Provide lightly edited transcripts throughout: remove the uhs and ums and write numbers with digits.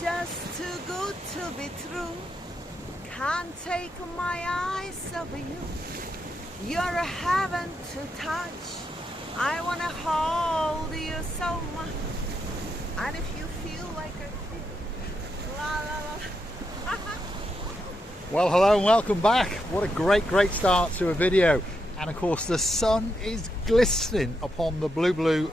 just too good to be true. Can't take my eyes off you. You're a heaven to touch. I wanna hold you so much. And if you feel like I feel, la la la. Well, hello and welcome back. What a great start to a video. And of course the sun is glistening upon the blue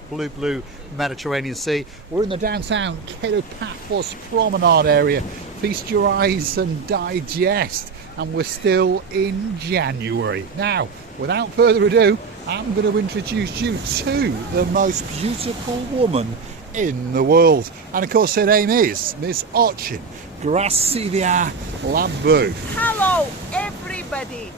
Mediterranean Sea. We're in the downtown Kato Paphos Promenade area. Feast your eyes and digest. And we're still in January. Now, without further ado, I'm going to introduce you to the most beautiful woman in the world. And of course her name is Miss Ochin Gracilia Lambu. Hello everybody.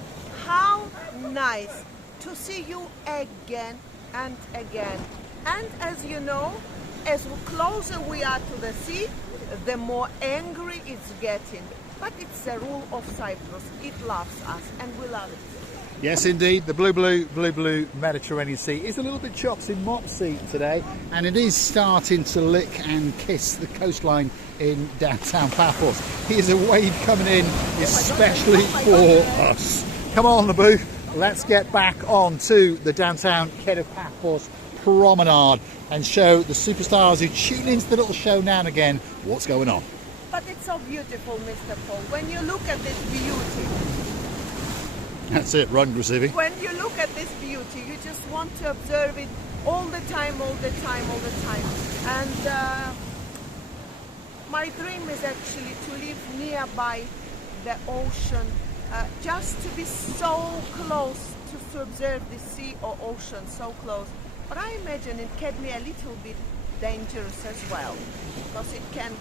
How nice to see you again and again. And as you know, as closer we are to the sea, the more angry it's getting. But it's the rule of Cyprus. It loves us and we love it. Yes, indeed. The blue Mediterranean Sea is a little bit chopped in mopsy today, and it is starting to lick and kiss the coastline in downtown Paphos. Here's a wave coming in especially for us. Come on, the boo. Let's get back on to the downtown Kato Paphos Promenade and show the superstars who tune into the little show now and again what's going on. But it's so beautiful, Mr. Paul. When you look at this beauty. That's it, run, Gracivi. When you look at this beauty, you just want to observe it all the time. And my dream is actually to live nearby the ocean, just to be so close to observe the sea or ocean so close. But I imagine it can be a little bit dangerous as well, because it can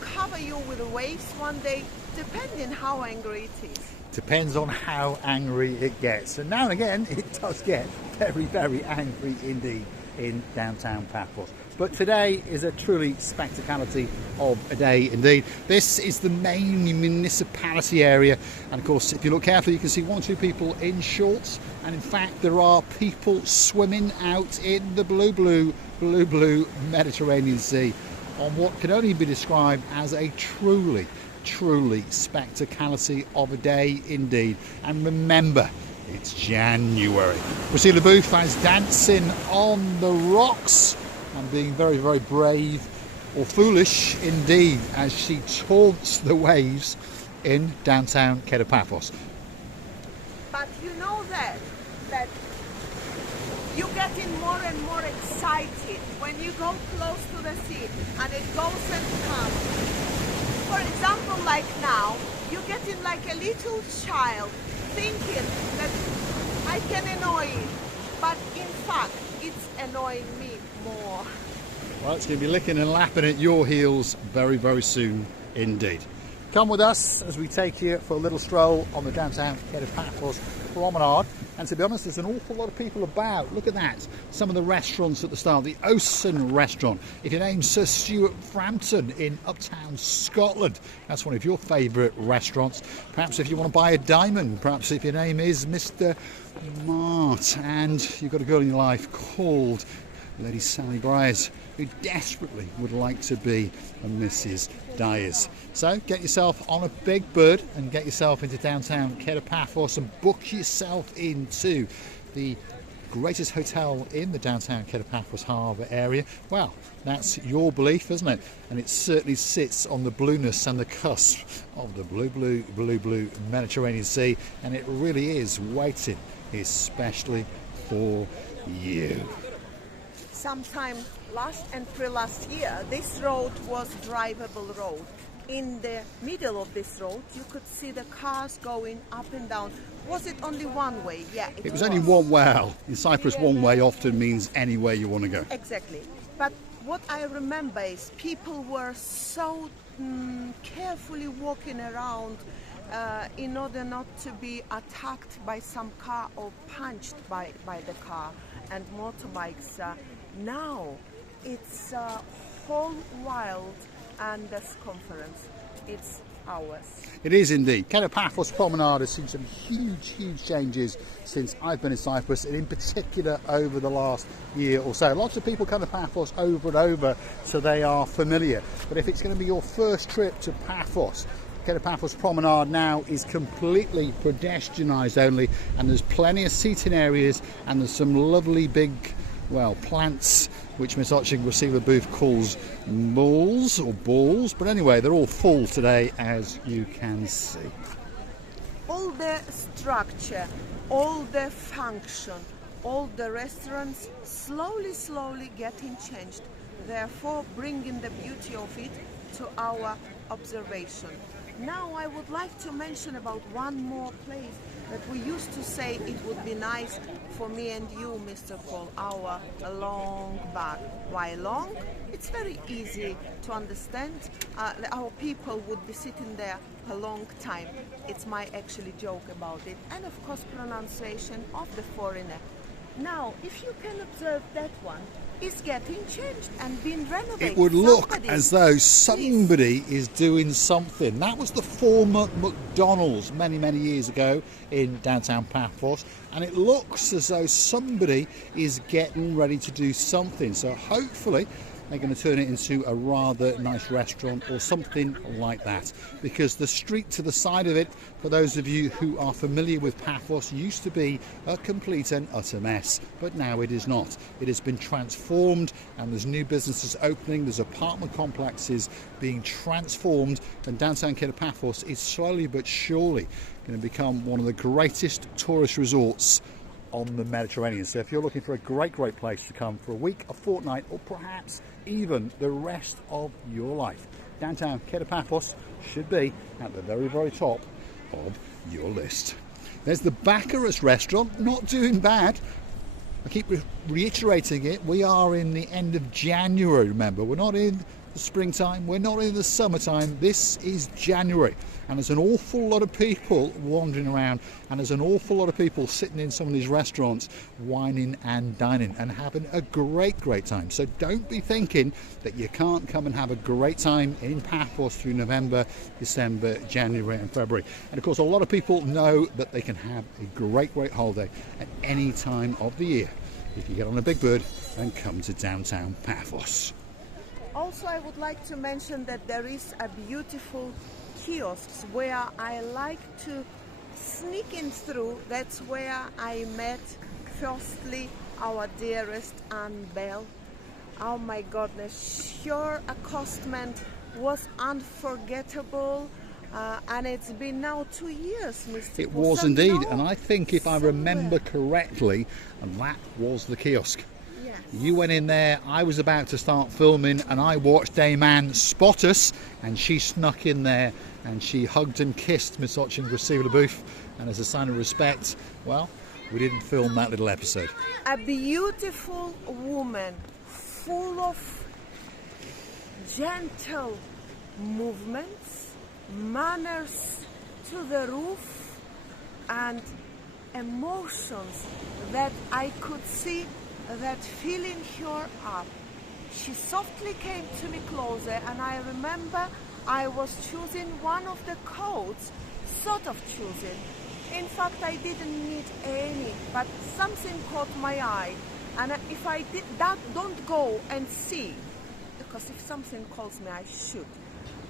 cover you with waves one day, depending how angry it is. Depends on how angry it gets. And now and again, it does get very angry indeed in downtown Paphos. But today is a truly spectacality of a day indeed. This is the main municipality area. And of course, if you look carefully, you can see one or two people in shorts. And in fact, there are people swimming out in the blue Mediterranean Sea on what can only be described as a truly spectacality of a day indeed. And remember, it's January. Priscilla Booth is dancing on the rocks and being very brave or foolish indeed as she taunts the waves in downtown Kato Paphos. But you know that you're getting more and more excited when you go close to the sea and it goes and comes. For example, like now, you're getting like a little child thinking that I can annoy it, but in fact, it's annoying me more. Well, it's going to be licking and lapping at your heels very soon indeed. Come with us as we take you for a little stroll on the downtown Kato Paphos Promenade. And to be honest, there's an awful lot of people about. Look at that. Some of the restaurants at the start. The Ocean restaurant. If your name's Sir Stuart Frampton in Uptown Scotland, that's one of your favourite restaurants. Perhaps if you want to buy a diamond. Perhaps if your name is Mr. Mart and you've got a girl in your life called Lady Sally Briars, who desperately would like to be a Mrs. Dyers. So get yourself on a big bird and get yourself into downtown Kato Paphos and book yourself into the greatest hotel in the downtown Kato Paphos harbour area. Well, that's your belief, isn't it? And it certainly sits on the blueness and the cusp of the blue Mediterranean Sea, and it really is waiting especially for you. Sometime last and pre-last year, this road was drivable road. In the middle of this road, you could see the cars going up and down. Was it only one way? Yeah, it was only one way. Well, in Cyprus, one way often means anywhere you want to go. Exactly. But what I remember is people were so carefully walking around in order not to be attacked by some car or punched by the car and motorbikes. Now it's whole wild and this conference. It's ours. It is indeed. Kato Paphos Promenade has seen some huge changes since I've been in Cyprus, and in particular over the last year or so. Lots of people come to Paphos over and over, so they are familiar. But if it's going to be your first trip to Paphos, Kato Paphos Promenade now is completely pedestrianised only, and there's plenty of seating areas, and there's some lovely big, well, plants, which Miss Receiver Booth calls balls or balls, but anyway, they're all full today, as you can see. All the structure, all the function, all the restaurants slowly getting changed, therefore bringing the beauty of it to our observation. Now I would like to mention about one more place that we used to say it would be nice for me and you, Mr. Paul, our long back. Why long? It's very easy to understand. Our people would be sitting there a long time. It's my actually joke about it. And of course pronunciation of the foreigner. Now, if you can observe that one, is getting changed and being renovated. It would look as though somebody is doing something. That was the former McDonald's many years ago in downtown Paphos, and it looks as though somebody is getting ready to do something. So hopefully they're going to turn it into a rather nice restaurant or something like that, because the street to the side of it, for those of you who are familiar with Paphos, used to be a complete and utter mess, but now it is not. It has been transformed, and there's new businesses opening, there's apartment complexes being transformed, and downtown Kato Paphos is slowly but surely going to become one of the greatest tourist resorts on the Mediterranean. So if you're looking for a great place to come for a week, a fortnight, or perhaps even the rest of your life, downtown Kato Paphos should be at the very top of your list. There's the Baccarat restaurant, not doing bad. I keep reiterating it. We are in the end of January, remember. We're not in the springtime, we're not in the summertime. This is January, and there's an awful lot of people wandering around, and there's an awful lot of people sitting in some of these restaurants whining and dining and having a great time. So don't be thinking that you can't come and have a great time in Paphos through November, December, January and February. And of course a lot of people know that they can have a great holiday at any time of the year if you get on a big bird and come to downtown Paphos. Also, I would like to mention that there is a beautiful kiosks where I like to sneak in through. That's where I met firstly our dearest Anne Bell. Oh my goodness, her accostement was unforgettable. And it's been now 2 years, Mr. It was indeed, and I think if I remember correctly, that was the kiosk. Yes. You went in there, I was about to start filming, and I watched Dame Anne spot us, and she snuck in there and she hugged and kissed Miss Receiver Booth, and as a sign of respect, well, we didn't film that little episode. A beautiful woman, full of gentle movements, manners to the roof, and emotions that I could see that filling her up. She softly came to me closer, and I remember I was choosing one of the coats, sort of choosing. In fact, I didn't need any, but something caught my eye. And if I did that, don't go and see, because if something calls me, I should.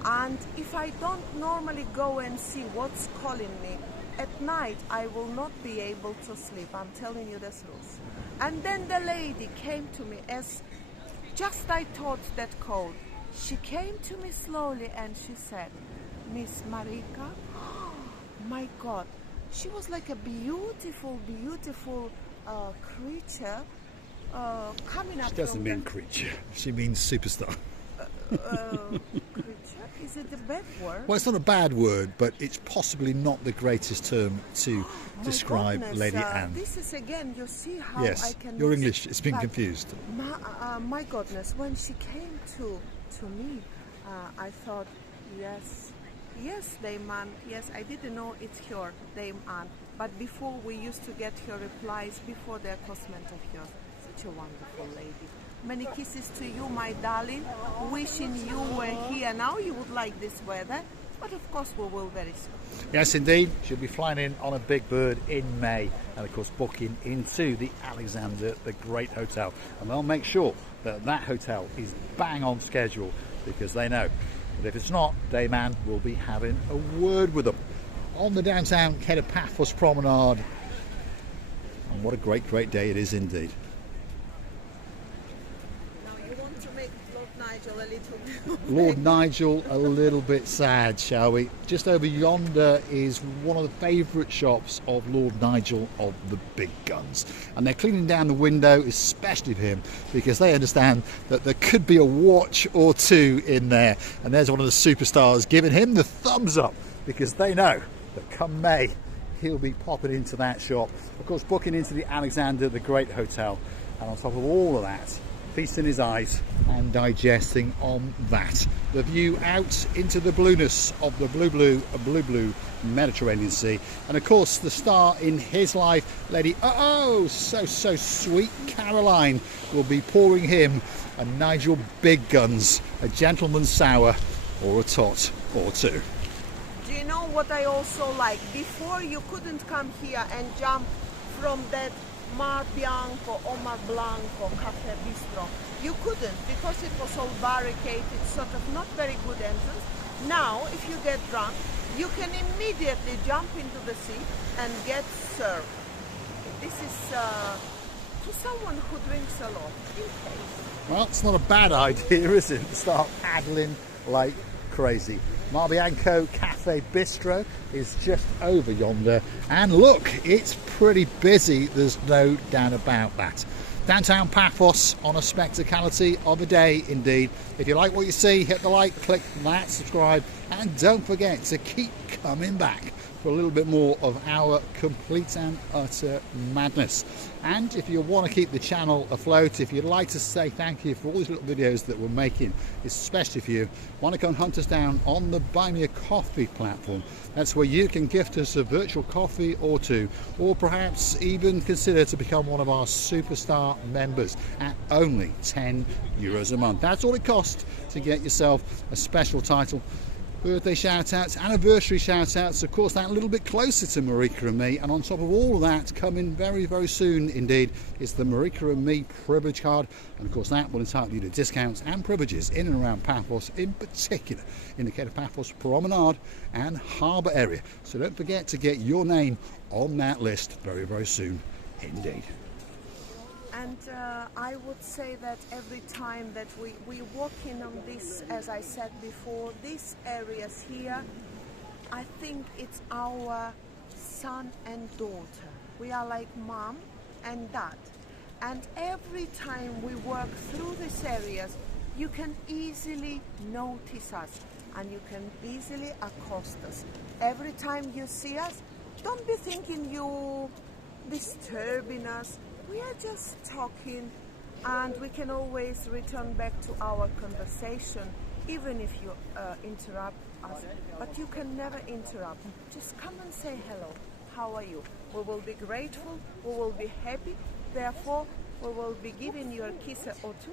And if I don't normally go and see what's calling me, at night I will not be able to sleep. I'm telling you the truth. And then the lady came to me as just I thought that coat. She came to me slowly and she said, "Miss Marika." Oh, my God. She was like a beautiful creature coming up. She doesn't mean creature, she means superstar. Creature? Is it a bad word? Well, it's not a bad word, but it's possibly not the greatest term to describe goodness, Lady Anne. This is again, you see how Yes, I can... your English, it's been confused. My goodness, when she came to me, I thought, yes, Dame Anne, yes, I didn't know it's her, Dame Anne. But before we used to get her replies, before the accostement of yours. Such a wonderful lady. Many kisses to you, my darling. Wishing you were here now. You would like this weather. but of course we will very soon. Yes, indeed. She'll be flying in on a big bird in May, and of course booking into the Alexander the Great Hotel, and they'll make sure that that hotel is bang on schedule, because they know that if it's not, Dayman will be having a word with them on the downtown Kato Paphos Promenade. And what a great day it is indeed. Now you want to make Lord Nigel a little bit Lord Nigel a little bit sad, shall we? Just over yonder is one of the favourite shops of Lord Nigel of the big guns, and they're cleaning down the window especially for him, because they understand that there could be a watch or two in there, and there's one of the superstars giving him the thumbs up, because they know that come May he'll be popping into that shop, of course booking into the Alexander the Great Hotel, and on top of all of that, feasting his eyes and digesting on that. The view out into the blueness of the blue Mediterranean Sea, and of course the star in his life, Lady so sweet Caroline, will be pouring him a Nigel Big Guns, a gentleman's sour, or a tot or two. Do you know what I also like? Before you couldn't come here and jump from that Mar Bianco or Mar Blanco Cafe Bistro. You couldn't, because it was all barricaded, sort of not very good entrance. Now, if you get drunk, you can immediately jump into the sea and get served. This is to someone who drinks a lot, in case. Well, it's not a bad idea, is it? To start paddling like crazy. Mar Bianco Cafe Bistro is just over yonder, and look, it's pretty busy, there's no doubt about that. Downtown Paphos on a spectacality of a day indeed. If you like what you see, hit the like, click that, subscribe, and don't forget to keep coming back for a little bit more of our complete and utter madness. And if you want to keep the channel afloat, if you'd like to say thank you for all these little videos that we're making, especially for you, want to come hunt us down on the Buy Me a Coffee platform. That's where you can gift us a virtual coffee or two, or perhaps even consider to become one of our superstar members at only €10 a month. That's all it costs to get yourself a special title, birthday shout-outs, anniversary shout-outs, of course that a little bit closer to Marika and me, and on top of all of that, coming very soon indeed, is the Marika and me privilege card, and of course that will entitle you to discounts and privileges in and around Paphos, in particular in the Kato Paphos Promenade and Harbour area. So don't forget to get your name on that list very soon indeed. And I would say that every time that we walk in on this, as I said before, these areas here, I think it's our son and daughter. We are like mom and dad. And every time we walk through these areas, you can easily notice us and you can easily accost us. Every time you see us, don't be thinking you disturbing us. We are just talking, and we can always return back to our conversation, even if you interrupt us. But you can never interrupt. Just come and say hello. How are you? We will be grateful. We will be happy. Therefore, we will be giving you a kiss or two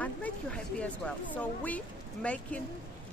and make you happy as well. So we making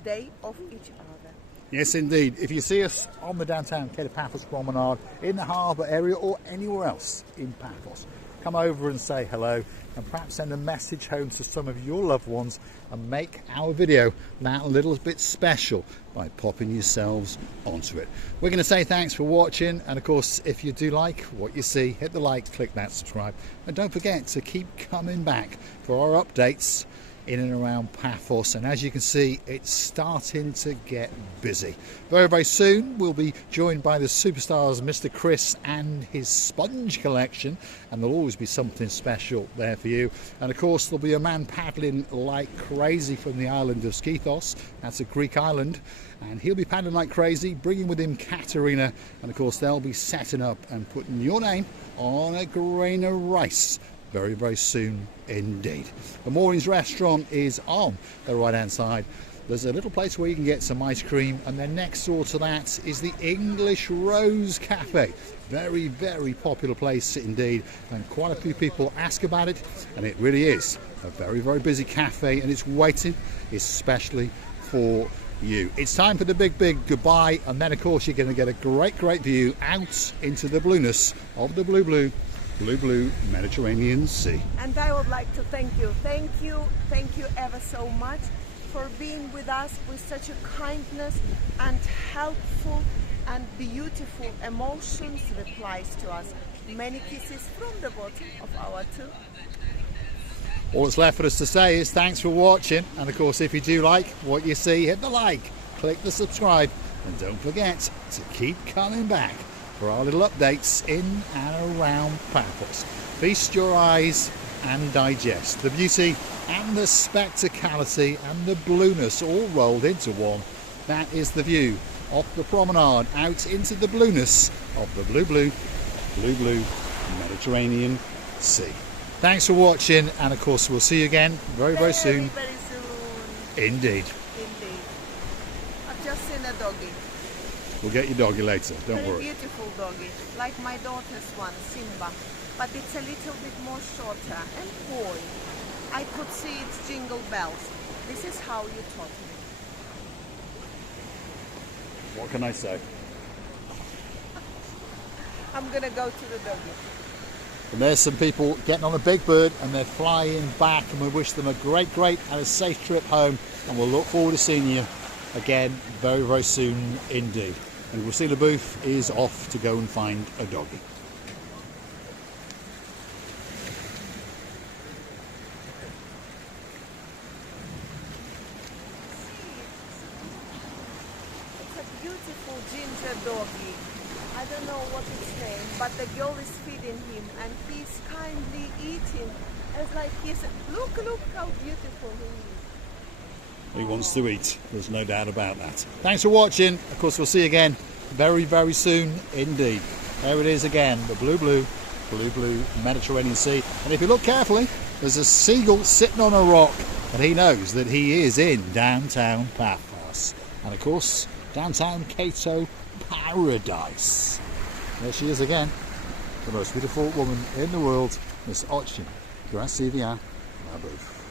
day of each other. Yes, indeed. If you see us on the downtown Kato Paphos Promenade, in the harbour area, or anywhere else in Paphos, come over and say hello, and perhaps send a message home to some of your loved ones and make our video that little bit special by popping yourselves onto it. We're going to say thanks for watching, and of course if you do like what you see, hit the like, click that subscribe, and don't forget to keep coming back for our updates in and around Paphos. And as you can see, it's starting to get busy. Very soon we'll be joined by the superstars Mr. Chris and his sponge collection, and there'll always be something special there for you. And of course there'll be a man paddling like crazy from the island of Skythos. That's a Greek island, and he'll be paddling like crazy, bringing with him Katerina, and of course they'll be setting up and putting your name on a grain of rice very soon indeed. The Moorings restaurant is on the right hand side. There's a little place where you can get some ice cream, and then next door to that is the English Rose Cafe. Very popular place indeed, and quite a few people ask about it, and it really is a very busy cafe, and it's waiting especially for you. It's time for the big goodbye, and then of course you're going to get a great view out into the blueness of the blue Mediterranean Sea. And I would like to thank you ever so much for being with us with such a kindness and helpful and beautiful emotions replies to us. Many kisses from the bottom of our two. All that's left for us to say is thanks for watching, and of course if you do like what you see, hit the like, click the subscribe, and don't forget to keep coming back for our little updates in and around Paphos. Feast your eyes and digest the beauty and the spectacality and the blueness all rolled into one. That is the view of the promenade out into the blueness of the blue Mediterranean Sea. Thanks for watching, and of course we'll see you again very soon. Very soon. Indeed. I've just seen a doggy. We'll get your doggy later, don't Very worry. beautiful doggy, like my daughter's one, Simba, but it's a little bit more shorter and coy. I could see its jingle bells. This is how you taught me. What can I say? I'm gonna go to the doggy. And there's some people getting on a big bird and they're flying back, and we wish them a great and a safe trip home, and we'll look forward to seeing you again very soon indeed. And Lucilla Booth is off to go and find a doggy. It's a beautiful ginger doggy. I don't know what its name, but the girl is feeding him and he's kindly eating. It's like look how beautiful he is. He wants to eat, there's no doubt about that. Thanks for watching. Of course we'll see you again very soon indeed. There it is again, the blue Mediterranean Sea. And if you look carefully, there's a seagull sitting on a rock, and he knows that he is in downtown Paphos. And of course, downtown Kato Paradise. There she is again, the most beautiful woman in the world, Miss Ochin. Gracias, La Booth.